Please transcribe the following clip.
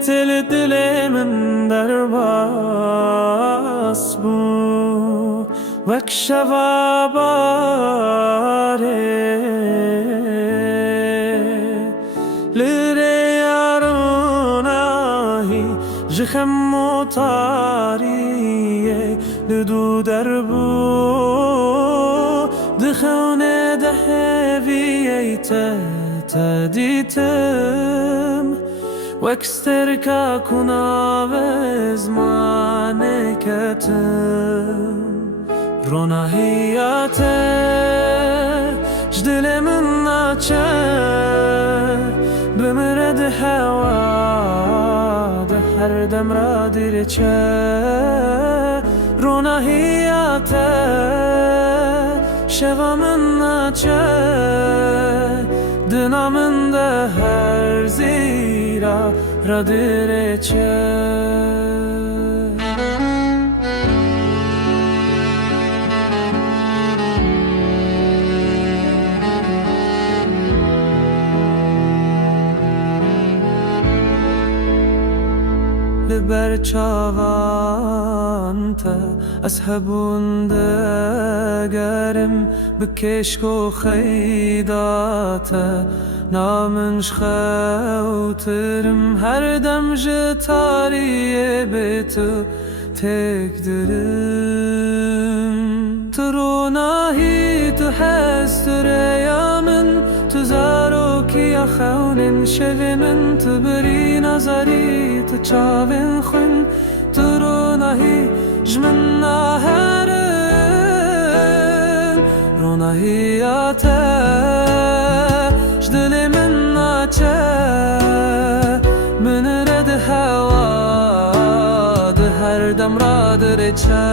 Yetel dilimin derbas bu Vek şevabare Lire yarunahi Jichem motariye Lidu derbu Dkhone deheviyete Teditem Weksterka kuna vezmane ketim Rona hiyate Jdilemin naçe Bimired hewa De her demra dirçe Rona hiyate Şevamin naçe Dinamın de her zira Radireçe Liber çavante Eshabun degerim Bikeşko xeydate Namın şxevtirim Her dem ji tariye betu tekdirim Turunahi tu hestüreyamin Tu zarokiya xevnin şevinin Tu biri nazari tu çavin xun Turunahi jmin naherin Ronahiyate Jdilemin naçe Min red hewa De her dem ra direçe